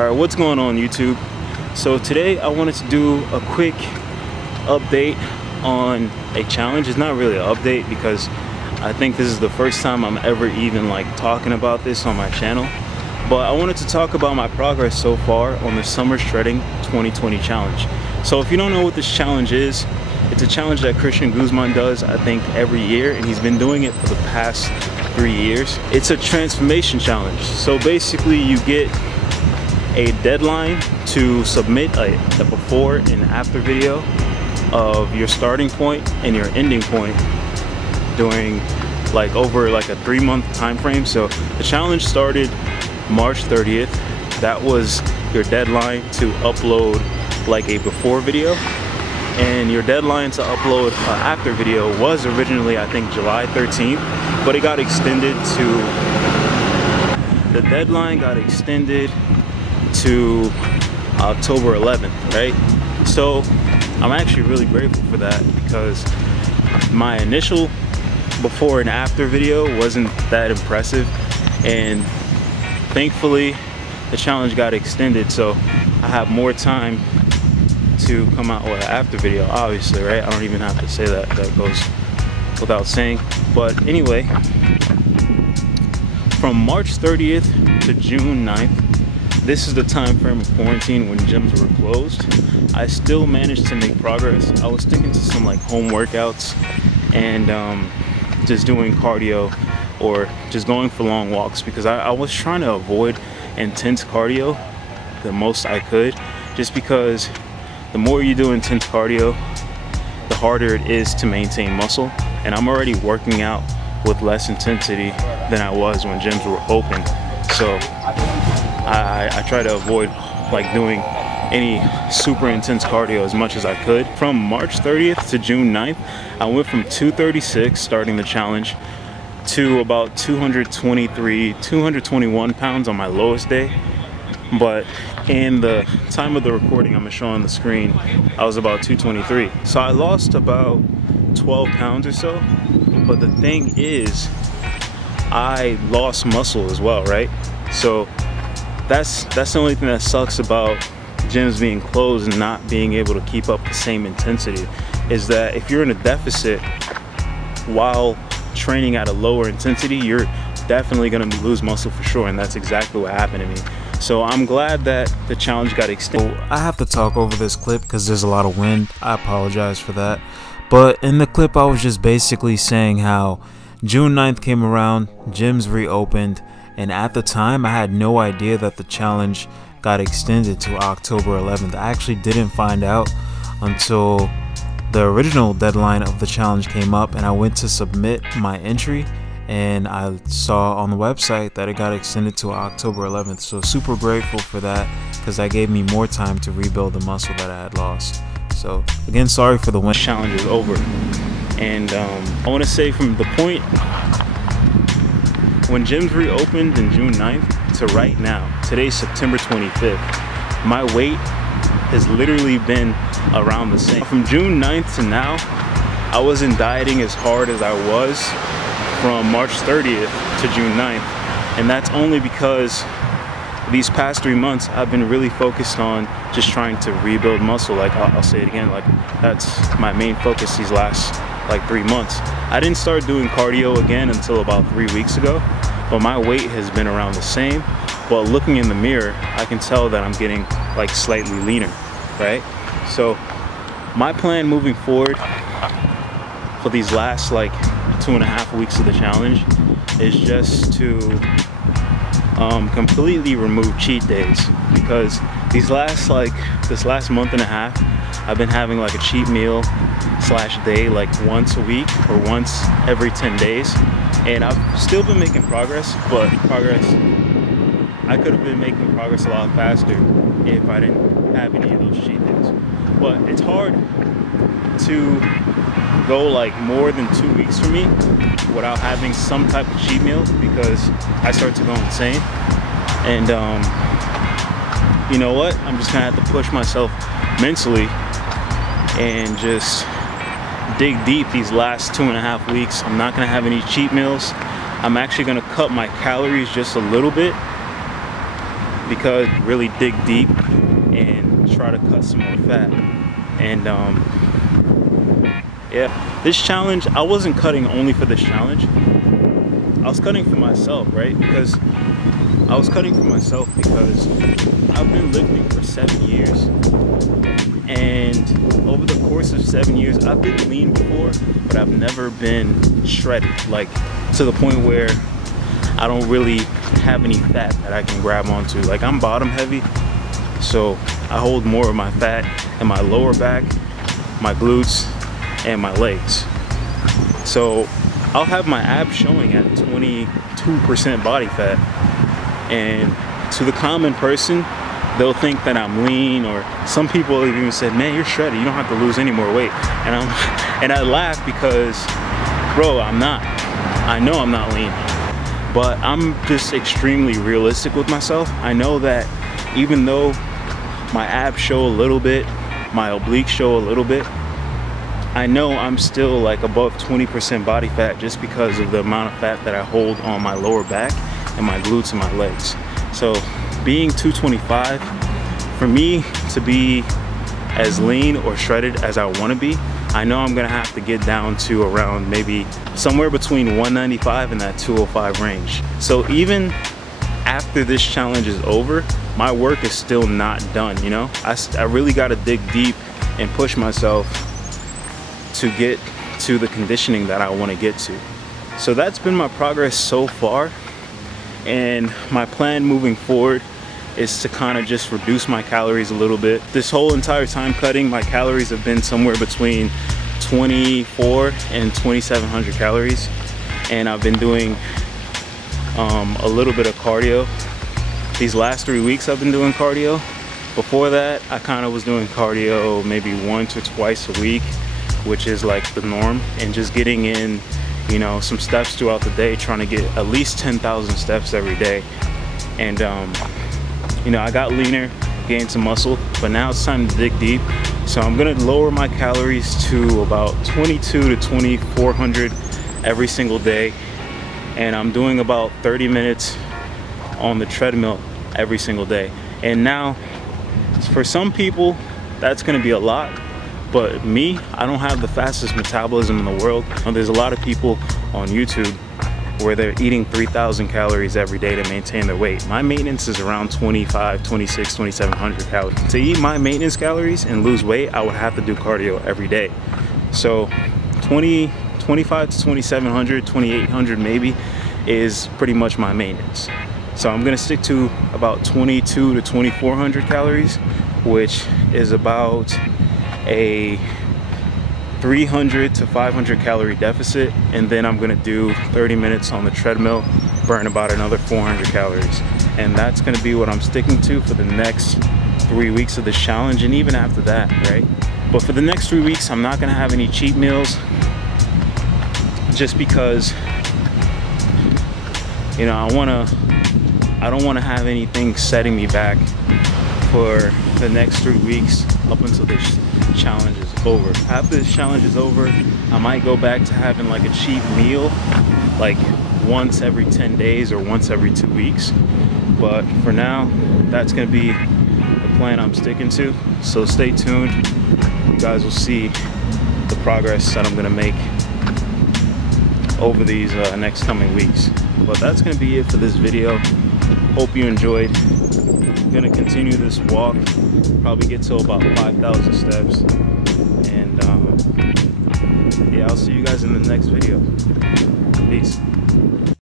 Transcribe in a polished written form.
Alright, what's going on YouTube? So today I wanted to do a quick update on a challenge. It's not really an update because I think this is the first time I'm ever even talking about this on my channel. But I wanted to talk about my progress so far on the Summer Shredding 2020 challenge. So if you don't know what this challenge is, it's a challenge that Christian Guzman does, I think, every year, and he's been doing it for the past 3 years. It's a transformation challenge. So basically you get a deadline to submit a before and after video of your starting point and your ending point during over a 3-month time frame. So the challenge started March 30th. That was your deadline to upload a before video, and your deadline to upload after video was originally, I think, July 13th, but it got extended to, the deadline got extended to October 11th, right? So I'm actually really grateful for that, because my initial before and after video wasn't that impressive, and thankfully the challenge got extended, so I have more time to come out with an after video, obviously, right? I don't even have to say that, that goes without saying. But anyway, from March 30th to June 9th, this is the time frame of quarantine when gyms were closed. I still managed to make progress. I was sticking to some home workouts and just doing cardio or just going for long walks, because I was trying to avoid intense cardio the most I could, just because the more you do intense cardio, the harder it is to maintain muscle. And I'm already working out with less intensity than I was when gyms were open. So I try to avoid doing any super intense cardio as much as I could. From March 30th to June 9th, I went from 236 starting the challenge to about 223, 221 pounds on my lowest day. But in the time of the recording I'm gonna show on the screen, I was about 223. So I lost about 12 pounds or so. But the thing is, I lost muscle as well, right? So that's the only thing that sucks about gyms being closed and not being able to keep up the same intensity, is that if you're in a deficit while training at a lower intensity, you're definitely gonna lose muscle for sure, and that's exactly what happened to me. So I'm glad that the challenge got extended. I have to talk over this clip because there's a lot of wind. I apologize for that. But in the clip I was just basically saying how June 9th came around, gyms reopened, and at the time I had no idea that the challenge got extended to October 11th. I actually didn't find out until the original deadline of the challenge came up, and I went to submit my entry and I saw on the website that it got extended to October 11th. So super grateful for that, because that gave me more time to rebuild the muscle that I had lost. So again, sorry for the win. Challenge is over, and I want to say from the point when gyms reopened in June 9th to right now, today's September 25th, my weight has literally been around the same. From June 9th to now, I wasn't dieting as hard as I was from March 30th to June 9th, and that's only because these past 3 months I've been really focused on just trying to rebuild muscle. I'll say it again, that's my main focus these last 3 months. I didn't start doing cardio again until about 3 weeks ago, but my weight has been around the same. But looking in the mirror, I can tell that I'm getting slightly leaner, right? So my plan moving forward for these last 2.5 weeks of the challenge is just to completely remove cheat days, because this last month and a half I've been having a cheat meal / day once a week or once every 10 days, and I've still been making progress, but I could have been making progress a lot faster if I didn't have any of those cheat days. But it's hard to go more than 2 weeks for me without having some type of cheat meal, because I start to go insane. And you know what, I'm just gonna have to push myself mentally and just dig deep these last 2.5 weeks. I'm not gonna have any cheat meals. I'm actually gonna cut my calories just a little bit, because really dig deep and try to cut some more fat. And yeah, this challenge, I wasn't cutting only for this challenge. I was cutting for myself, right? Because I've been lifting for 7 years, and over the course of 7 years, I've been lean before, but I've never been shredded, like to the point where I don't really have any fat that I can grab onto. Like, I'm bottom heavy, so I hold more of my fat in my lower back, my glutes, and my legs. So I'll have my abs showing at 22% body fat, and to the common person, they'll think that I'm lean, or some people have even said, man, you're shredded, you don't have to lose any more weight. And I laugh because, bro, I'm not. I know I'm not lean, but I'm just extremely realistic with myself. I know that even though my abs show a little bit, my obliques show a little bit, I know I'm still like above 20% body fat just because of the amount of fat that I hold on my lower back and my glutes and my legs. So being 225, for me to be as lean or shredded as I want to be, I know I'm gonna have to get down to around maybe somewhere between 195 and that 205 range. So even after this challenge is over, my work is still not done, you know? I really gotta dig deep and push myself to get to the conditioning that I wanna get to. So that's been my progress so far. And my plan moving forward is to kind of just reduce my calories a little bit. This whole entire time cutting, my calories have been somewhere between 24 and 2,700 calories. And I've been doing a little bit of cardio. These last 3 weeks I've been doing cardio. Before that, I kind of was doing cardio maybe once or twice a week, which is like the norm, and just getting in, you know, some steps throughout the day, trying to get at least 10,000 steps every day. And you know, I got leaner, gained some muscle, but now it's time to dig deep. So I'm gonna lower my calories to about 22 to 2,400 every single day. And I'm doing about 30 minutes on the treadmill every single day. And now, for some people, that's gonna be a lot. But me, I don't have the fastest metabolism in the world. There's a lot of people on YouTube where they're eating 3,000 calories every day to maintain their weight. My maintenance is around 25, 26, 2,700 calories. To eat my maintenance calories and lose weight, I would have to do cardio every day. So 25 to 2,700, 2,800 maybe is pretty much my maintenance. So I'm gonna stick to about 22 to 2,400 calories, which is about a 300 to 500 calorie deficit, and then I'm gonna do 30 minutes on the treadmill, burn about another 400 calories. And that's gonna be what I'm sticking to for the next 3 weeks of this challenge, and even after that, right? But for the next 3 weeks, I'm not gonna have any cheat meals, just because, you know, I don't wanna have anything setting me back for the next 3 weeks up until this challenge is over. After this challenge is over, I might go back to having like a cheap meal, like once every 10 days or once every 2 weeks. But for now, that's gonna be the plan I'm sticking to. So stay tuned. You guys will see the progress that I'm gonna make over these next coming weeks. But that's gonna be it for this video. Hope you enjoyed. I'm gonna continue this walk, probably get to about 5,000 steps, and yeah, I'll see you guys in the next video. Peace.